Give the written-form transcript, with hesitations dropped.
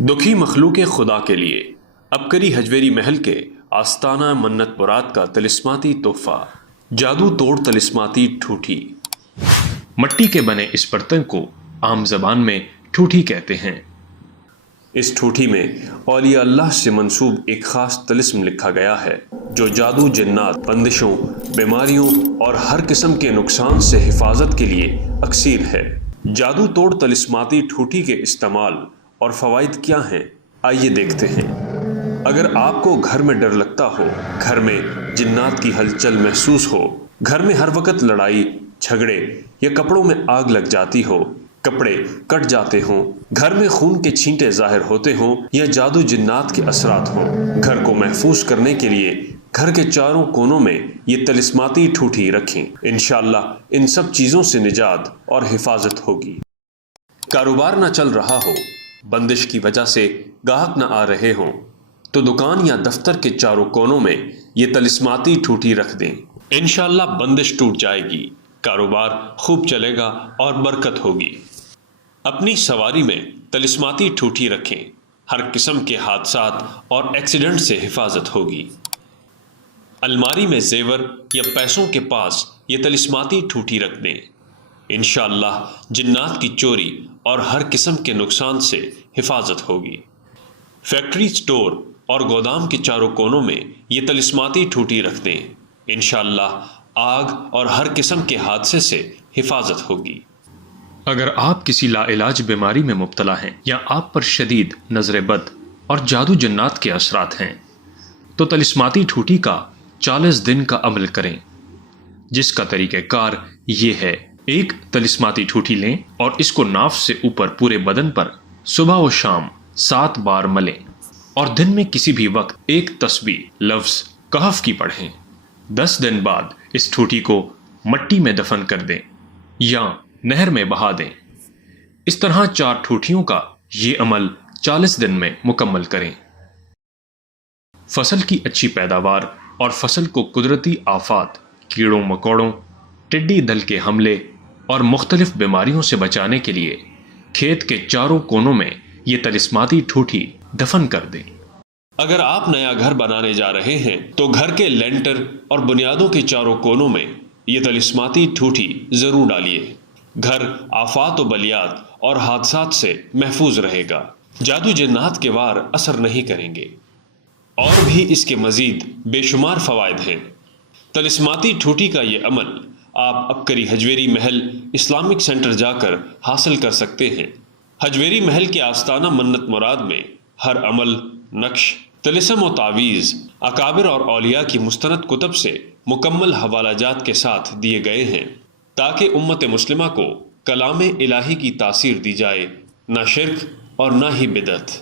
दुखी मखलूक खुदा के लिए अबकरी हजवेरी महल के आस्ताना मन्नत मुराद का तिलिस्माती तोहफा, जादू तोड़ तिलिस्माती ठूठी। मट्टी के बने इस बर्तन को आम जबान में ठूठी कहते हैं। इस ठूठी में औलिया अल्लाह से मंसूब एक ख़ास तिलिस्म लिखा गया है जो जादू, जिन्नात, बंदिशों, बीमारियों और हर किस्म के नुकसान से हिफाजत के लिए अक्सीर है। जादू तोड़ तिलिस्माती ठूठी के इस्तेमाल और फ़वाइद क्या हैं, आइए देखते हैं। अगर आपको घर में डर लगता हो, घर में जिन्नात की हलचल महसूस हो, घर में हर वक्त लड़ाई झगड़े या कपड़ों में आग लग जाती हो, कपड़े कट जाते हों, घर में खून के छींटे जाहिर होते हों या जादू जिन्नात के असरात हों, घर को महफूज करने के लिए घर के चारों कोनों में ये तिलिस्माती ठूठी रखें। इंशाअल्लाह इन सब चीज़ों से निजात और हिफाजत होगी। कारोबार ना चल रहा हो, बंदिश की वजह से गाहक न आ रहे हों, तो दुकान या दफ्तर के चारों कोनों में ये तिलिस्माती ठूठी रख दें। इंशाअल्लाह बंदिश टूट जाएगी, कारोबार खूब चलेगा और बरकत होगी। अपनी सवारी में तिलिस्माती ठूठी रखें, हर किस्म के हादसात और एक्सीडेंट से हिफाजत होगी। अलमारी में जेवर या पैसों के पास ये तिलिस्माती ठूठी रख दें। इंशाअल्लाह जिन्नात की चोरी और हर किस्म के नुकसान से हिफाजत होगी। फैक्ट्री, स्टोर और गोदाम के चारों कोनों में ये तिलिस्माती ठूठी रख दें। इंशाअल्लाह आग और हर किस्म के हादसे से हिफाजत होगी। अगर आप किसी लाइलाज बीमारी में मुब्तला हैं या आप पर शदीद नजर बद और जादू जन्नात के असरात हैं, तो तिलिस्माती ठूठी का 40 दिन का अमल करें, जिसका तरीक़ेकार ये है। एक तिलिस्माती ठूठी लें और इसको नाफ से ऊपर पूरे बदन पर सुबह और शाम 7 बार मलें और दिन में किसी भी वक्त एक तस्बीह लफ्ज़ कहफ की पढ़ें। 10 दिन बाद इस ठूठी को मट्टी में दफन कर दें या नहर में बहा दें। इस तरह 4 ठूठियों का ये अमल 40 दिन में मुकम्मल करें। फसल की अच्छी पैदावार और फसल को कुदरती आफात, कीड़ों मकोड़ों, टिड्डी दल के हमले और मुख्तलिफ बीमारियों से बचाने के लिए खेत के चारों कोनों में ये तिलिस्माती ठूठी दफन कर दें। अगर आप नया घर बनाने जा रहे हैं तो घर के लेंटर और बुनियादों के चारों कोनों में ये तिलिस्माती ठूठी जरूर डालिए। घर आफात व बलियात और हादसात से महफूज रहेगा। जादू जिन्नात के वार असर नहीं करेंगे। और भी इसके मजीद बेशुमार फ़वाइद हैं। तिलिस्माती ठूठी का ये अमल आप अबकरी हजवेरी महल इस्लामिक सेंटर जाकर हासिल कर सकते हैं। हजवेरी महल के आस्ताना मन्नत मुराद में हर अमल, नक्श, तिलिस्म और तावीज़ अकाबिर और औलिया की मुस्तनद कुतब से मुकम्मल हवालाजात के साथ दिए गए हैं, ताकि उम्मत मुस्लिमा को कलाम इलाही की तासीर दी जाए, ना शिर्क और ना ही बिदअत।